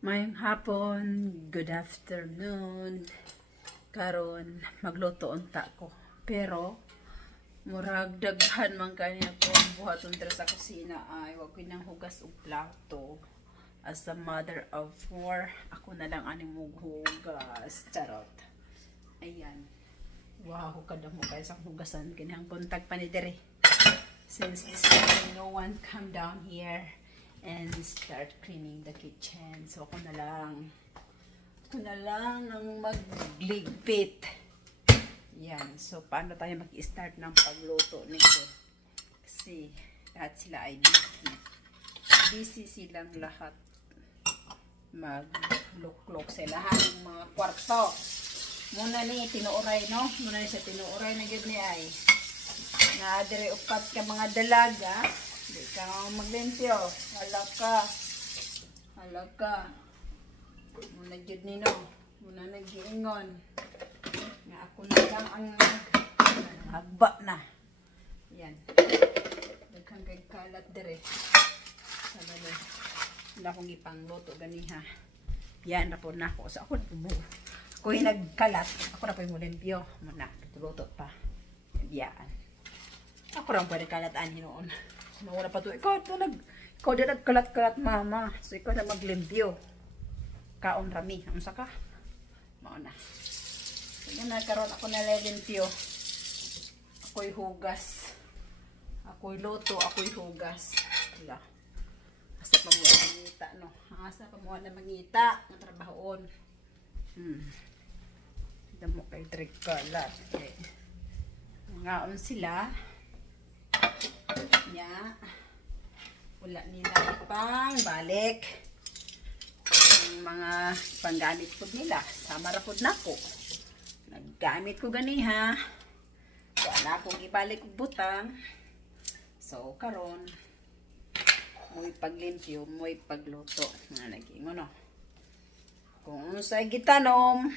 Mayong hapon, good afternoon. Karon magluto unta ko. Pero murag daghan man kanya ko buhaton dira sa kusina ay wag ko nang hugas og plato. As a mother of 4, ako na lang ani maghugas. Charot. Ayan. Wow, kada mo kay sa hugasan kinahang buntag pa ni dire. Since this morning no one come down here and start cleaning the kitchen. So ako na lang ang magligpit. Yan. So paano tayo mag-start ng pagluto nito? Kasi lahat sila ay busy. Busy silang lahat. Mag-look-look sa lahat ng mga kwarto. Muna ni tinuoray, no? Muna ni sa tinuoray na yun ni ay. Na dire upat ka mga dalaga. Di ka maglimpyo. Hala ka. Muna jud ni no. Muna nag-iingon. Nga ako na lang ang hagba na. Yan. Daghang kay kalat dire. Sabali. Wala akong ipangluto ganiha. Yan na po na ako. So ako yung nagkalat. Ako na po yung limpyo. Muna. Luto pa. Biyaan. Ako lang pwede kalataan noon. Nawala pa to. Ikaw na nagkalat-kalat mama. So ikaw na maglimpyo. Kaon rami. Ang saka. Mauna. So yan nagkaroon ako na limpyo. Ako'y hugas. Ako'y luto. Ako'y hugas. Wala. Asa pa mo na mangita, no? Asa pa mo na mangita. Ang trabahoon. Damo kay Drake kalat. Okay. Ngaon sila. Nya. Wala nila pang balik. Ang mga panggamit po nila. Sama ra po na ko. Naggamit ko ganiha. Wala akong ibalik butang. So, karon mo'y paglimpyo, mo'y pagluto. Nga nag-ingo, no? Kung sa'y gitanom,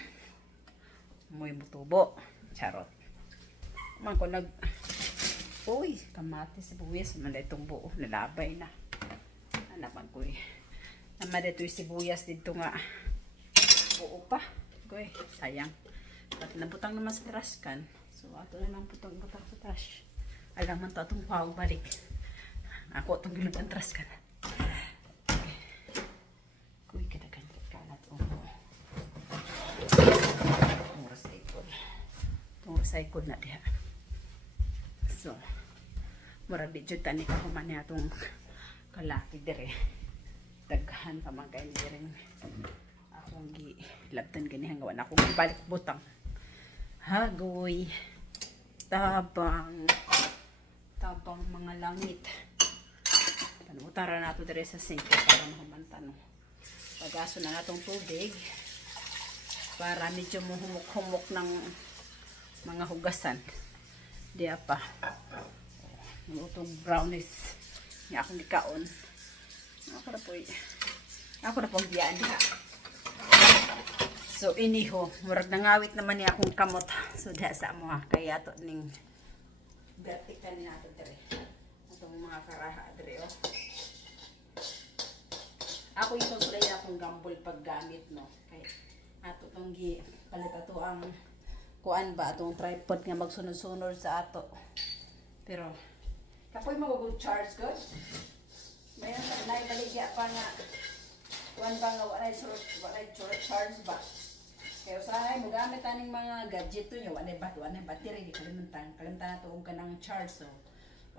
mo'y mutubo. Charot. Man ko uy, kamatis, sibuyas, man itong buo, lalabay na. Naman ko eh. Naman ito yung sibuyas dito nga. Buo pa. Uy, sayang. At nabutang naman sa trash can. So, ato na lang butang sa trash. Alam man ito itong pawag balik. Ako itong gilog ang trash can. Uy, kadagan kalat. Itong recycle. Itong recycle na diha. So, murag di jud tani ka human niya itong kalaki dire. Daghan pa man kayo dire. Akong gilabtan ganihan gawa na akong ibalik butang. Hagoy. Tabang mga langit. Panutara na ito dire sa sink para mahumanta, no. Pagaso na natong tubig para medyo muhumok-humok ng mga hugasan. Diya pa. Itong brownies. Nga akong gikaon. Ako na pong biyaan diha. So, iniho. Murag nangawit naman niya akong kamot. So, diha sa mo ha. Kaya ito ning vertical niya ito dire. Itong mga karaha dire, oh. Ako yung sulay na akong gambol paggamit, no. Kaya ato itong palit ato ang kuan ba atong tripod nga magsunod-sunod sa ato. Pero kapoy magugol charge good. Mayon sa naibaligya pa nga kuan ba nga walay charge ba. Kaya usahay mo gamit aning mga gadget to nyo, walay battery di kalimutan nato og kanang charge. So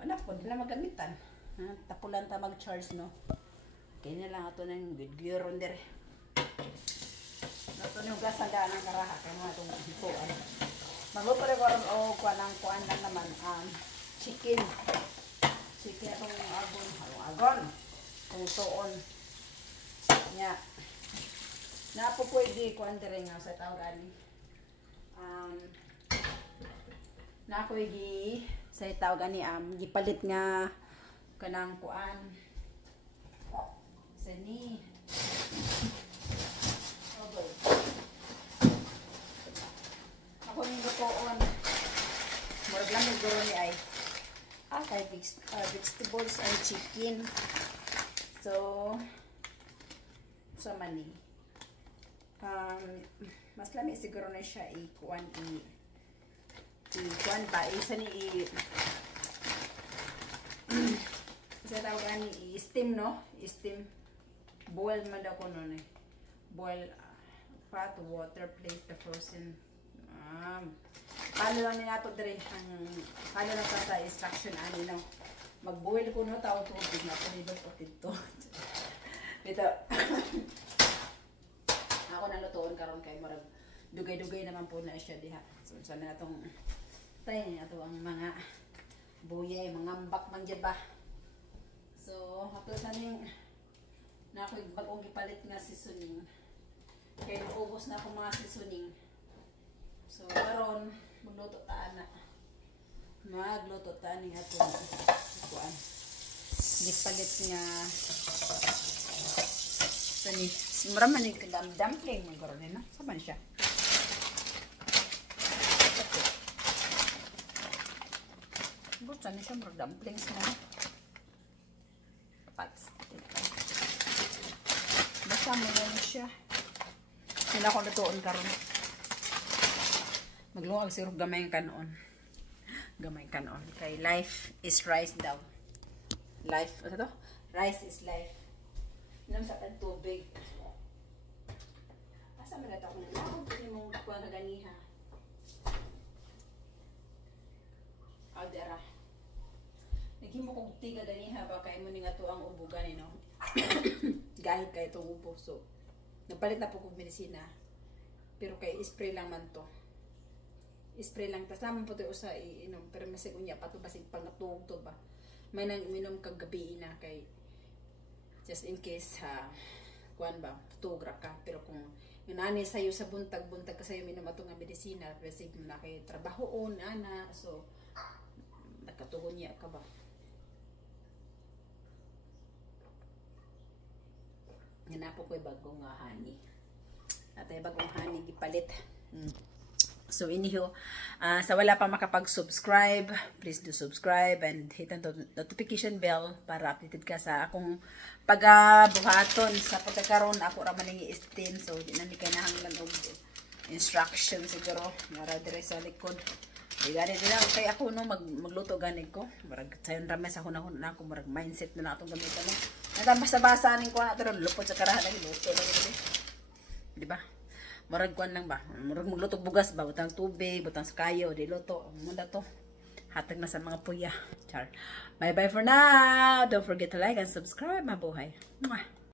wala po di na magamitan. Tapulan ta mag-charge, no. Okay na lang ato nang good dire. Ito yung gasan daan ng karaha. Kaya mga itong hikuan. Magluto rin ko o kuan lang naman. Chicken. Chicken itong agon. Itong tuon. Nya. Na po pwede kuan dire nga sa tawag ani. Na pwede sa tawag ani gipalit nga kanang kuan. Sa ni. Ako yung lutoon. Murag lang nagduro ni ay. Kay vegetables and chicken. So, sa mani. Mas lami siguro na siya ikuan pa isa ni isa tawag ni i-steam, no? I-steam. Boil man daw ko nun eh. Boil hot water, place the frozen. Paano lang ni nato dire paano lang sa instruction ani no. Mag-boil ko no tao tubig na pulidot o dito. Dito. Ako na lutuon karon kay murag dugay-dugay naman po na siya diha. So sana natong tayo ato ang mga buyay, mga ambak man gyud ba. So ato saning na ako bagong gipalit nga seasoning. Kay naubos na ako mga seasoning. So karon magluto ta ana. Magluto ta ni ato kuan. Gipalit nga tani maraman ni dumpling man karon na. Sa man siya. Gusto ni siya mga dumplings na. Pats. Basta mo na siya. Sila ko lutuon karon. Magluwag sirog gamay kanon. Gamay kanon. Kay life is rice daw. Life, ano to? Rice is life. Nang sa tubig. Asa man nato ko na lang kung mong kuha na ganiha. Adera. Naghimo kog tiga ganiha ba kay mo ning ato ang ubo gani no. Gahit kay itong ubo so. Nagpalit na po kog medisina. Pero kay spray lang man to. Spray lang tas naman po to usa iinom pero masig unya pa to basig pag natugod to ba. May nang minom kag gabi na kay just in case kuan ba tugra ka pero kung nani sayo sa buntag-buntag ka sayo minom ato nga medisina basig na kay trabahoon ana so nakatugon niya ka ba. Hinapo ko'y bagong honey. Atay bagong honey gipalit. So anyhow, sa wala pa makapag-subscribe, please do subscribe and hit ang notification bell para updated ka sa akong pagabuhaton sa pagkakaroon ako ra man ning i-steam. So di na mi kay nahanglan og instruction siguro para dire sa likod. Gani din lang kay ako no magluto gani ko. Murag sayon ra sa hunahon na ako murag mindset na natong gamiton no. Nata basa-basa ning ko na pero lupot sa karahan lagi luto lang di ba? Murag kuan lang ba? Murag magluto bugas ba butang tubig, butang sa kayo, di luto. Munda to. Hatag na sa mga puya. Char. Bye bye for now. Don't forget to like and subscribe, mabuhay. Mwah.